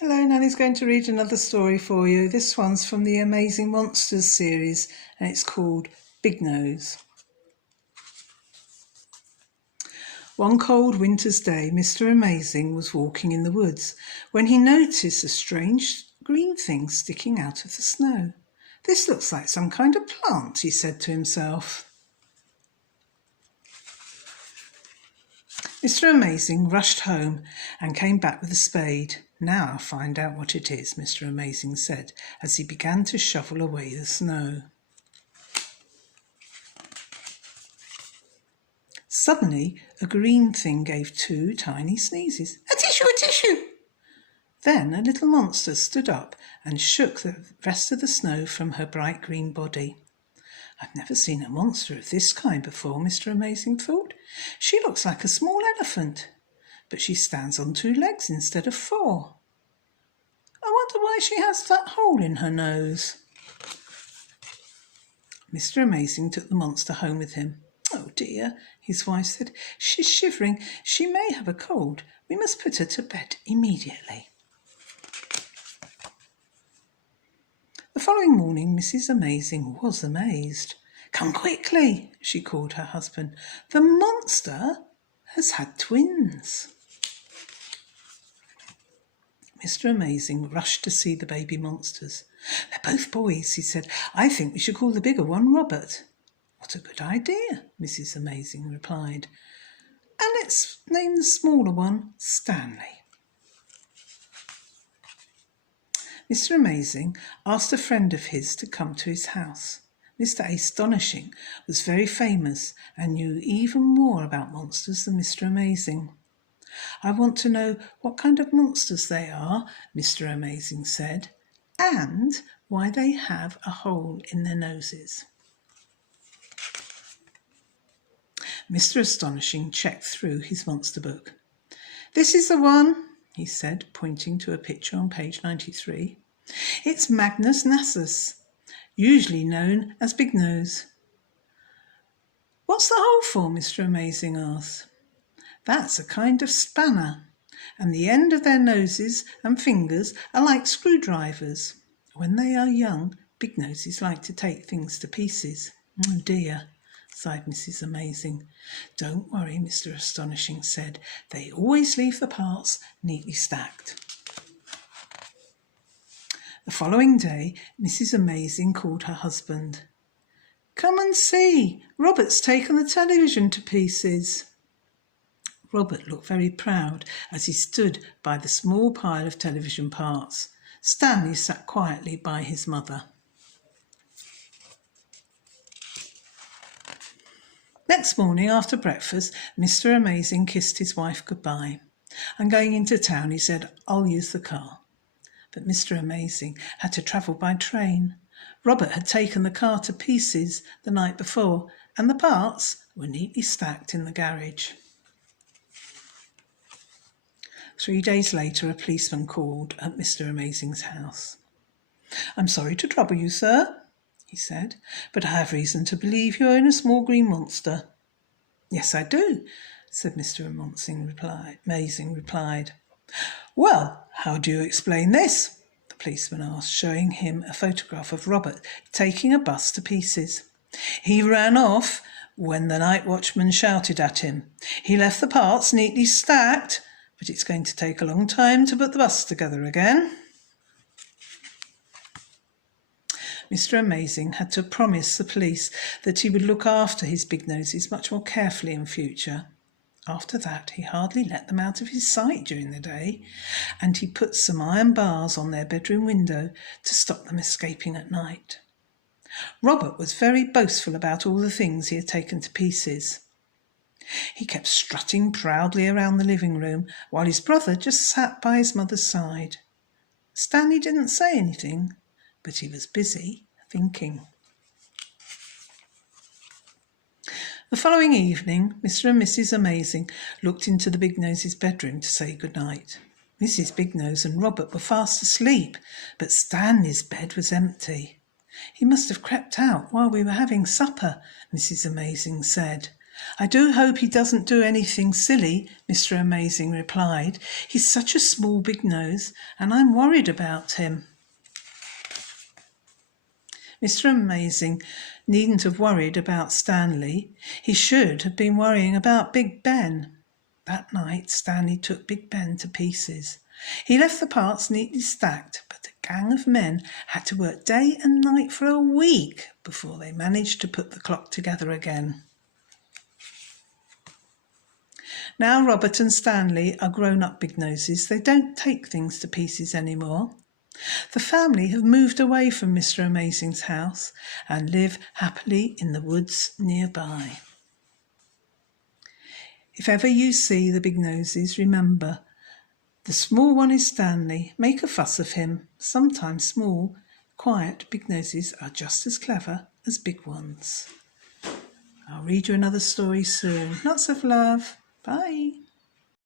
Hello, Nanny's going to read another story for you. This one's from the Amazing Monsters series and it's called Bignose. One cold winter's day, Mr. Amazing was walking in the woods when he noticed a strange green thing sticking out of the snow. This looks like some kind of plant, he said to himself. Mr. Amazing rushed home and came back with a spade. Now I'll find out what it is, Mr. Amazing said as he began to shovel away the snow. Suddenly, a green thing gave two tiny sneezes. A tissue, a tissue! Then a little monster stood up and shook the rest of the snow from her bright green body. I've never seen a monster of this kind before, Mr. Amazing thought. She looks like a small elephant, but she stands on 2 legs instead of 4. I wonder why she has that hole in her nose. Mr. Amazing took the monster home with him. Oh dear, his wife said. She's shivering. She may have a cold. We must put her to bed immediately. The following morning, Mrs. Amazing was amazed. Come quickly, she called her husband. The monster has had twins. Mr. Amazing rushed to see the baby monsters. They're both boys, he said. I think we should call the bigger one Robert. What a good idea, Mrs. Amazing replied. And let's name the smaller one Stanley. Mr. Amazing asked a friend of his to come to his house. Mr. Astonishing was very famous and knew even more about monsters than Mr. Amazing. I want to know what kind of monsters they are, Mr. Amazing said, and why they have a hole in their noses. Mr. Astonishing checked through his monster book. This is the one, he said, pointing to a picture on page 93. It's Magnus Nassus, usually known as Bignose. What's the hole for, Mr. Amazing asked. That's a kind of spanner, and the end of their noses and fingers are like screwdrivers. When they are young, Bignoses like to take things to pieces. Oh dear, sighed Mrs. Amazing. Don't worry, Mr. Astonishing said. They always leave the parts neatly stacked. The following day, Mrs. Amazing called her husband. Come and see, Robert's taken the television to pieces. Robert looked very proud as he stood by the small pile of television parts. Stanley sat quietly by his mother. Next morning after breakfast, Mr. Amazing kissed his wife goodbye. I'm going into town, he said. I'll use the car. But Mr. Amazing had to travel by train. Robert had taken the car to pieces the night before, and the parts were neatly stacked in the garage. 3 days later, a policeman called at Mr. Amazing's house. I'm sorry to trouble you, sir, he said, but I have reason to believe you own a small green monster. Yes, I do, said Mr. Amazing replied. Well, how do you explain this? The policeman asked, showing him a photograph of Robert taking a bus to pieces. He ran off when the night watchman shouted at him. He left the parts neatly stacked, but it's going to take a long time to put the bus together again. Mr. Amazing had to promise the police that he would look after his Bignoses much more carefully in future. After that, he hardly let them out of his sight during the day, and he put some iron bars on their bedroom window to stop them escaping at night. Robert was very boastful about all the things he had taken to pieces. He kept strutting proudly around the living room while his brother just sat by his mother's side. Stanley didn't say anything, but he was busy thinking. The following evening, Mr. and Mrs. Amazing looked into the Bignose's bedroom to say goodnight. Mrs. Bignose and Robert were fast asleep, but Stanley's bed was empty. He must have crept out while we were having supper, Mrs. Amazing said. "I do hope he doesn't do anything silly," Mr. Amazing replied. "He's such a small Bignose, and I'm worried about him." Mr. Amazing needn't have worried about Stanley. He should have been worrying about Big Ben. That night, Stanley took Big Ben to pieces. He left the parts neatly stacked, but a gang of men had to work day and night for a week before they managed to put the clock together again. Now Robert and Stanley are grown-up Bignoses. They don't take things to pieces anymore. The family have moved away from Mr. Amazing's house and live happily in the woods nearby. If ever you see the Bignoses, remember, the small one is Stanley. Make a fuss of him. Sometimes small, quiet Bignoses are just as clever as big ones. I'll read you another story soon. Lots of love. Bye.